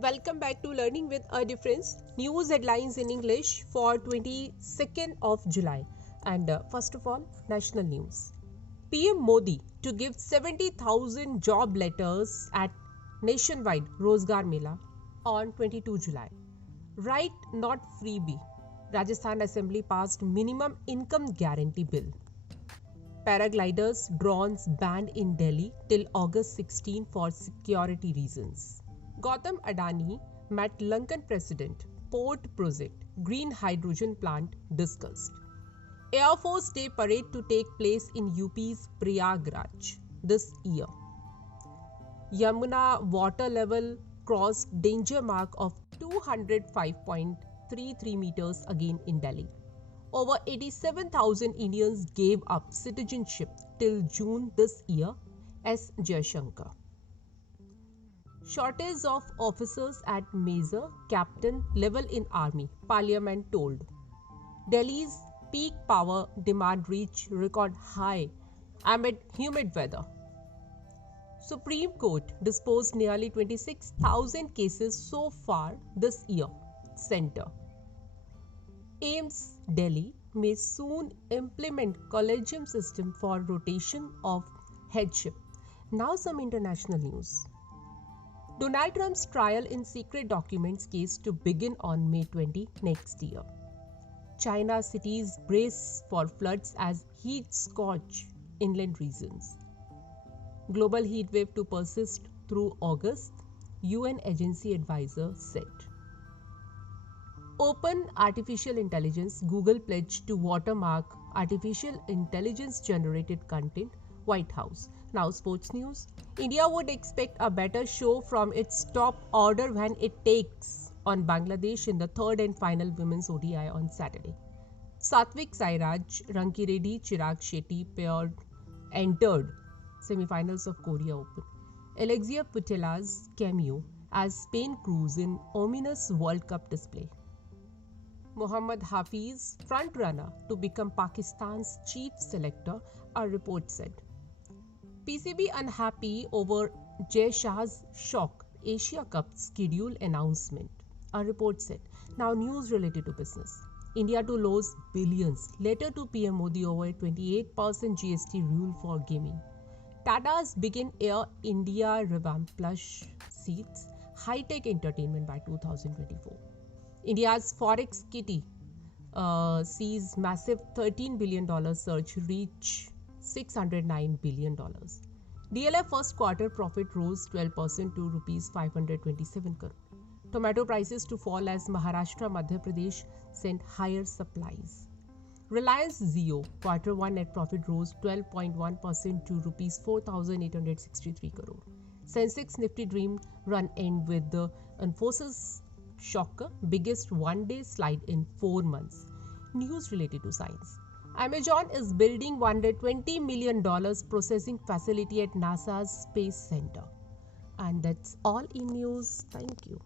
Welcome back to Learning with a Difference. News headlines in English for 22nd of July. And first of all, national news. PM Modi to give 70,000 job letters at nationwide Rozgar Mela on 22 July. Right, not freebie. Rajasthan Assembly passed minimum income guarantee bill. Paragliders, drones banned in Delhi till August 16 for security reasons. Gautam Adani met Lankan President. Port project, green hydrogen plant discussed. Air Force Day parade to take place in UP's Prayagraj this year. Yamuna water level crossed danger mark of 205.33 meters again in Delhi. Over 87,000 Indians gave up citizenship till June this year, S. Jaishankar. Shortage of officers at major, captain level in army, Parliament told. Delhi's peak power demand reached record high amid humid weather. Supreme Court disposed nearly 26,000 cases so far this year, Center. AIIMS Delhi may soon implement collegium system for rotation of headship. Now some international news. Donald Trump's trial in secret documents case to begin on May 20 next year. China cities brace for floods as heat scorch inland regions. Global heat wave to persist through August, UN agency advisor said. Open artificial intelligence, Google pledged to watermark artificial intelligence generated content, White House. Now sports news. India would expect a better show from its top order when it takes on Bangladesh in the third and final women's ODI on Saturday. Satvik Sairaj, Ranki Reddy, Chirag Shetty pair entered semi-finals of Korea Open. Alexia Putella's cameo as Spain cruise in ominous World Cup display. Mohammad Hafiz, front-runner to become Pakistan's chief selector, a report said. PCB unhappy over Jay Shah's shock Asia Cup schedule announcement, a report said. Now news related to business. India to lose billions, letter to PM Modi over 28% GST rule for gaming. Tata's begin Air India revamp plush seats, high-tech entertainment by 2024. India's Forex kitty sees massive $13 billion surge reach $609 billion. DLF first quarter profit rose 12% to Rs 527 crore. Tomato prices to fall as Maharashtra, Madhya Pradesh sent higher supplies. Reliance Jio quarter 1 net profit rose 12.1% to Rs 4,863 crore. Sensex Nifty Dream run end with the Infosys shocker, biggest one-day slide in 4 months. News related to science. Amazon is building $120 million processing facility at NASA's Space Center. And that's all in news. Thank you.